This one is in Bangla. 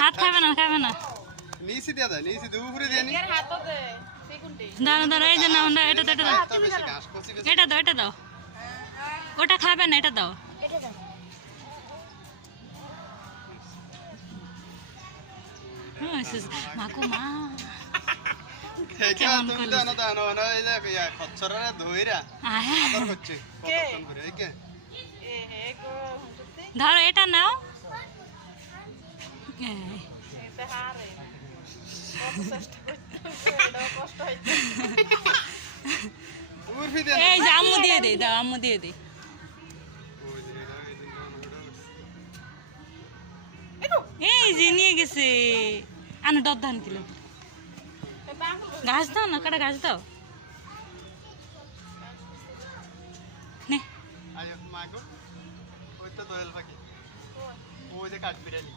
হাত খাবে না খাবে না নিচে দিয়ে দাও নিচে দিয়ে উপরে দিয়ে নি দাও দাও এই যে নাও এটা তো এটা দাও এটা দাও এটা দাও ওটা খাবে না এটা দাও মাকু মা কেমন করলে না দাও না এই যে খচ্চররা ধইরা আদর করছে কতক্ষণ ধরে এই কে ধরো এটা নাও এই যে আম্মু দিয়ে দে দাও আম্মু দিয়ে দে এই যে নিয়ে গেছে আনো ডব ধান কিলো ঘাস দাও না কাটা ঘাস দাও নে আয় মাগো ওই তো দোয়েল পাখি ওই যে কাঠ বিড়ালি